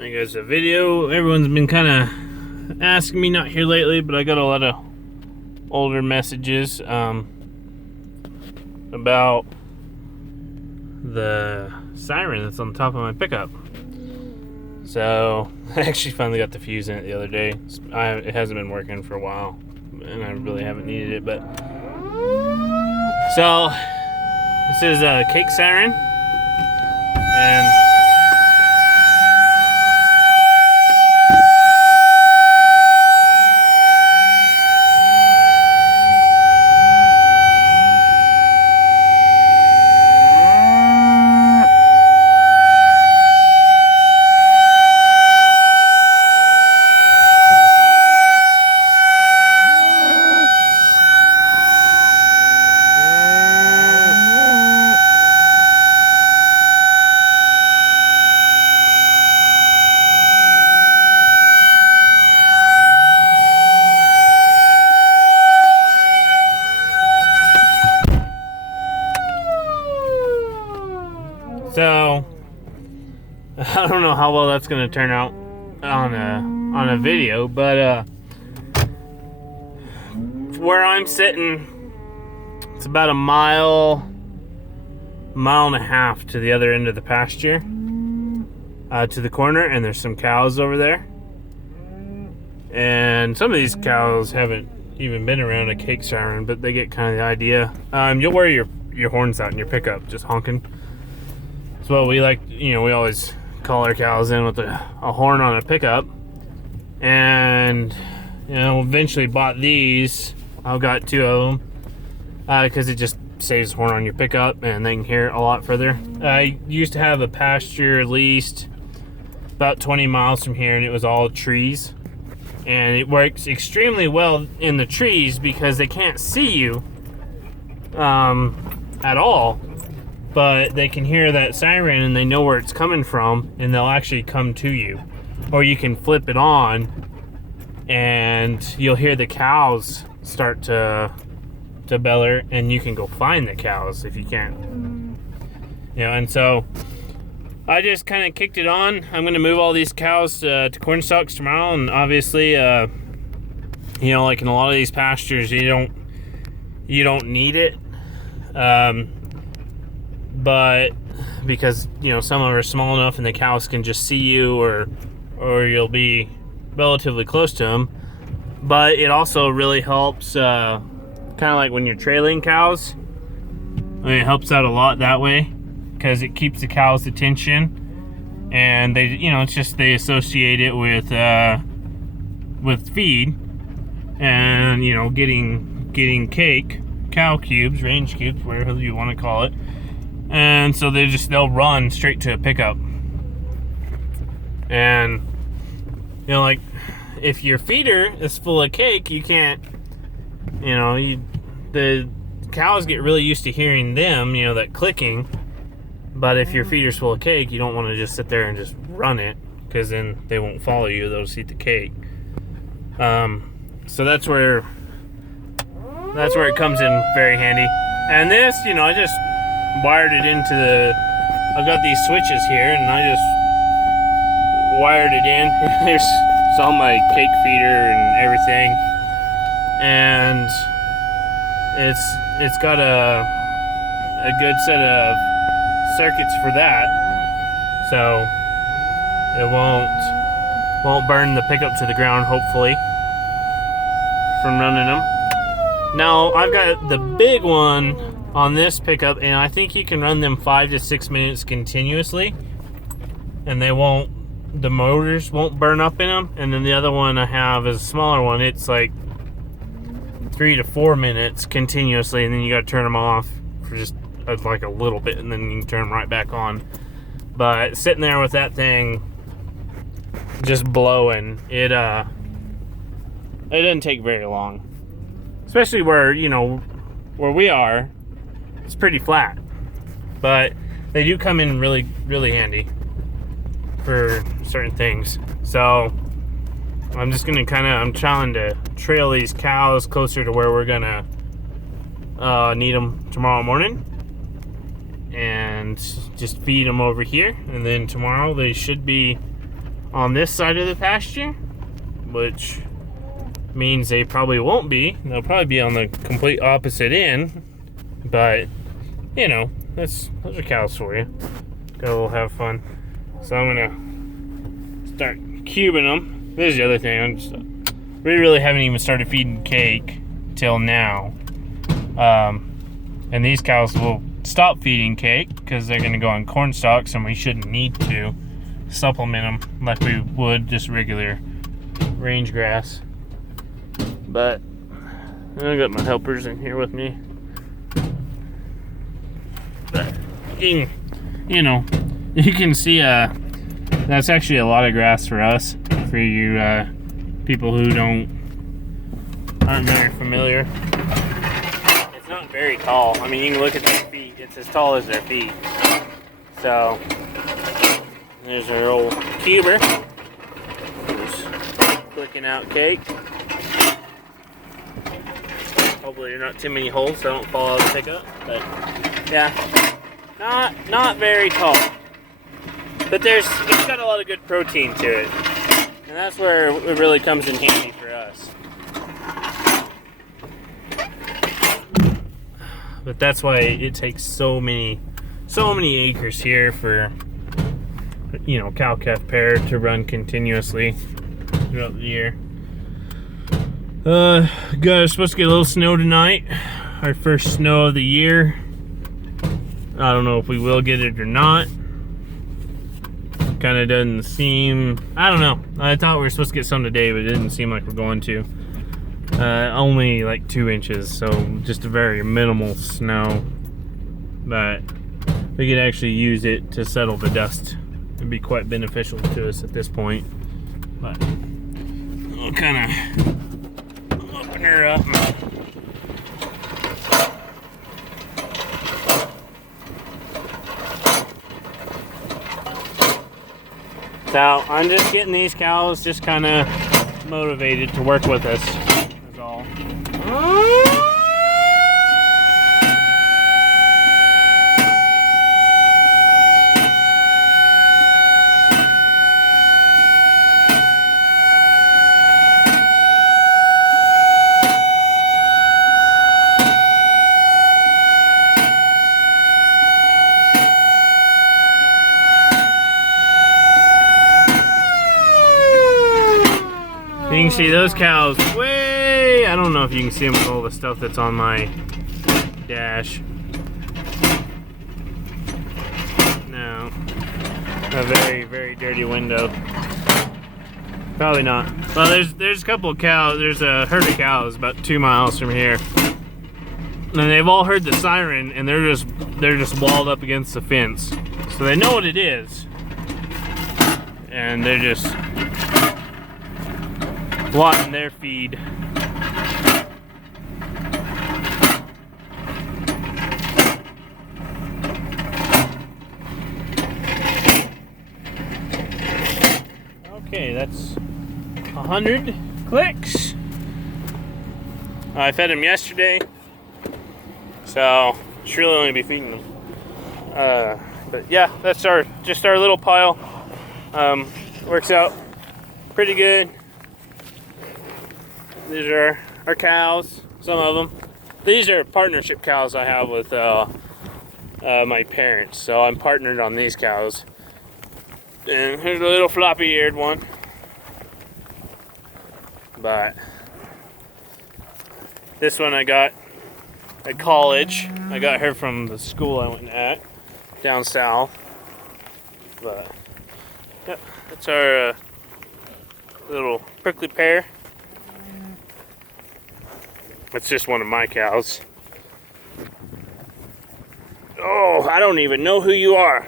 I guess a video. Everyone's been kind of asking me, not here lately, but I got a lot of older messages about the Siren that's on the top of my pickup. So I actually finally got the fuse in it the other day. It hasn't been working for a while, and I really haven't needed it. But so this is a cake siren, and so I don't know how well that's going to turn out on a video, but where I'm sitting, it's about a mile and a half to the other end of the pasture, to the corner, and there's some cows over there. And some of these cows haven't even been around a cake siren, but they get kind of the idea. You'll wear your horns out in your pickup, just honking. That's what we like, we always call our cows in with a horn on a pickup. And, eventually bought these. I've got 2 of them because it just saves horn on your pickup and they can hear it a lot further. I used to have a pasture leased about 20 miles from here, and it was all trees. And it works extremely well in the trees because they can't see you at all. But they can hear that siren and they know where it's coming from, and they'll actually come to you. Or you can flip it on and you'll hear the cows start to beller, and you can go find the cows if you can. And so I just kind of kicked it on. I'm going to move all these cows to corn stalks tomorrow, and obviously like in a lot of these pastures you don't need it. But because some of them are small enough and the cows can just see you, or you'll be relatively close to them. But it also really helps kind of like when you're trailing cows. It helps out a lot that way because it keeps the cows' attention, and they it's just they associate it with feed, and getting cake, cow cubes, range cubes, whatever you want to call it. And so they'll run straight to a pickup. And like if your feeder is full of cake, you can't, the cows get really used to hearing them, that clicking. But if your feeder's full of cake, you don't want to just sit there and just run it, because then they won't follow you. They'll just eat the cake. So that's where it comes in very handy. And this, I just wired it into I've got these switches here, and I just wired it in. There's all my cake feeder and everything, and it's got a good set of circuits for that, so it won't burn the pickup to the ground, hopefully, from running them. Now I've got the big one on this pickup, and I think you can run them 5 to 6 minutes continuously, and the motors won't burn up in them. And then the other one I have is a smaller one. It's like 3 to 4 minutes continuously, and then you got to turn them off for just like a little bit, and then you can turn them right back on. But sitting there with that thing just blowing, it doesn't take very long, especially where we are. It's pretty flat, but they do come in really, really handy for certain things. So I'm just gonna I'm trying to trail these cows closer to where we're gonna need them tomorrow morning, and just feed them over here. And then tomorrow they should be on this side of the pasture, which means they probably won't be. They'll probably be on the complete opposite end. But, you know, those are cows for you. Go have fun. So I'm gonna start cubing them. This is the other thing. We really haven't even started feeding cake till now. And these cows will stop feeding cake because they're gonna go on corn stalks, and we shouldn't need to supplement them like we would just regular range grass. But I got my helpers in here with me. But you know, you can see that's actually a lot of grass for us. For you people who aren't very familiar, it's not very tall. I mean, you can look at their feet; it's as tall as their feet. So there's our old cuber, just clicking out cake. Hopefully, there are not too many holes, so I don't fall out of the pickup. But yeah, not very tall. But it's got a lot of good protein to it. And that's where it really comes in handy for us. But that's why it takes so many acres here for, you know, cow-calf pair to run continuously throughout the year. Guys, supposed to get a little snow tonight. Our first snow of the year. I don't know if we will get it or not. Kind of doesn't seem, I don't know. I thought we were supposed to get some today, but it didn't seem like we're going to. Only like 2 inches, so just a very minimal snow. But we could actually use it to settle the dust. It'd be quite beneficial to us at this point. But we'll kind of open her up. So I'm just getting these cows just kind of motivated to work with us, that's all. You can see those cows way, I don't know if you can see them with all the stuff that's on my dash. No. A very, very dirty window. Probably not. Well, there's a couple of cows, there's a herd of cows about 2 miles from here. And they've all heard the siren, and they're just walled up against the fence. So they know what it is. And they're just wanting their feed. Okay, that's 100 clicks. I fed them yesterday, so should really only be feeding them. But yeah, that's just our little pile. Works out pretty good. These are our cows, some of them. These are partnership cows I have with my parents, so I'm partnered on these cows. And here's a little floppy-eared one. But this one I got at college. I got her from the school I went at down south. But yeah, that's our little prickly pear. It's just one of my cows. Oh, I don't even know who you are.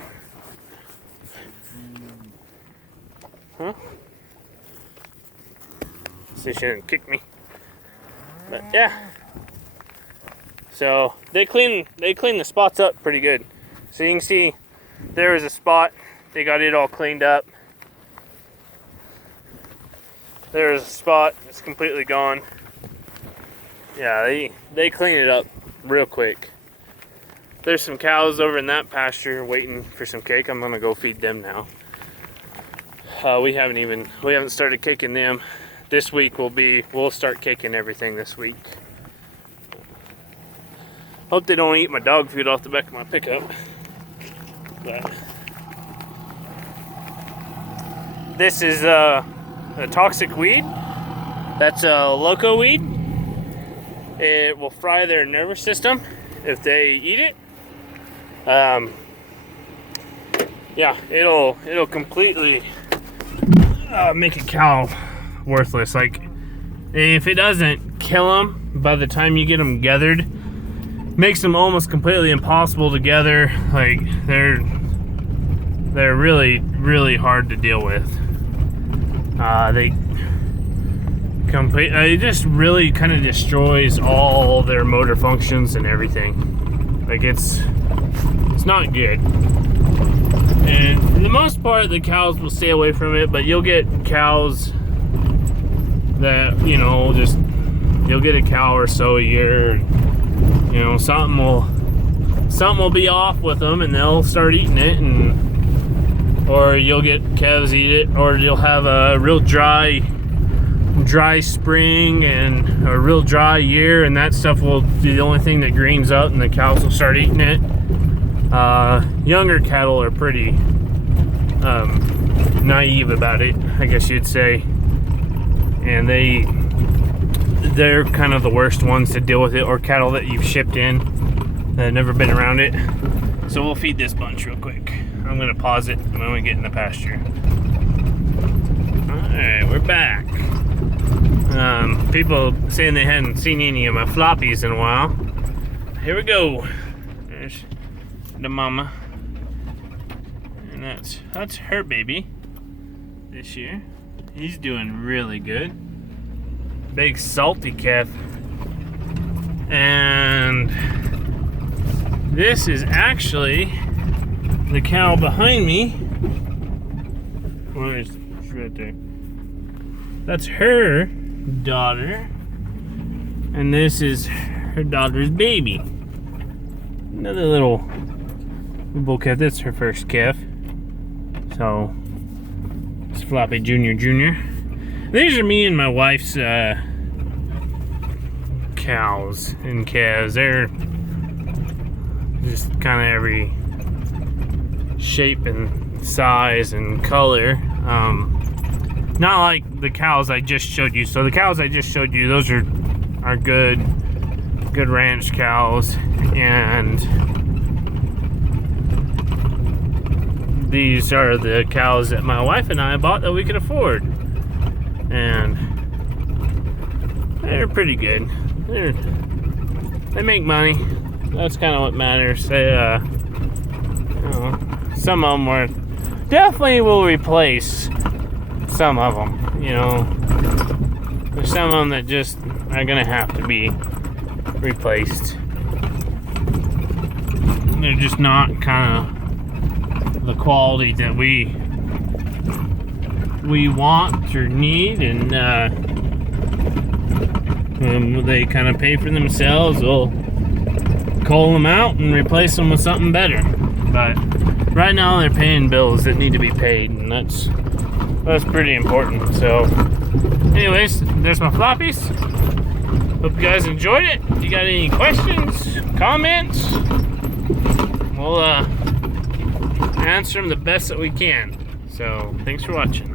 Huh? So she didn't kick me. But yeah. So they clean the spots up pretty good. So you can see there was a spot. They got it all cleaned up. There's a spot. It's completely gone. Yeah, they clean it up real quick. There's some cows over in that pasture waiting for some cake. I'm gonna go feed them now. We haven't started kicking them. This week we'll start kicking everything this week. Hope they don't eat my dog food off the back of my pickup. But this is a toxic weed. That's a loco weed. It will fry their nervous system if they eat it. Yeah, it'll completely make a cow worthless. Like, if it doesn't kill them by the time you get them gathered, makes them almost completely impossible to gather. Like, they're really, really hard to deal with. It just really kind of destroys all their motor functions and everything. Like, it's not good. And for the most part, the cows will stay away from it, but you'll get cows that, you know, you'll get a cow or so a year. You know, something will be off with them, and they'll start eating it, or you'll get calves eat it, or you'll have a real dry spring and a real dry year, and that stuff will be the only thing that greens up, and the cows will start eating it. Younger cattle are pretty naive about it, I guess you'd say, and they're kind of the worst ones to deal with it, or cattle that you've shipped in that have never been around it. So we'll feed this bunch real quick. I'm gonna pause it when we get in the pasture. Alright, we're back. People saying they hadn't seen any of my floppies in a while. Here we go. There's the mama. And that's her baby this year. He's doing really good. Big salty calf. And this is actually the cow behind me. Where is it? It's right there. That's her daughter. And this is her daughter's baby. Another little bull calf. That's her first calf. So it's Floppy Junior. These are me and my wife's cows and calves. They're just kind of every shape and size and color. Not like the cows I just showed you. So the cows I just showed you, those are good ranch cows, and these are the cows that my wife and I bought that we could afford, and they're pretty good. They make money. That's kind of what matters. They, you know, some of them definitely will replace some of them. You know, there's some of them that just are gonna have to be replaced. They're just not kind of the quality that we want or need, and they kind of pay for themselves. We'll cull them out and replace them with something better. But right now they're paying bills that need to be paid, and that's pretty important. So anyways, there's my floppies. Hope you guys enjoyed it. If you got any questions, comments, we'll answer them the best that we can. So thanks for watching.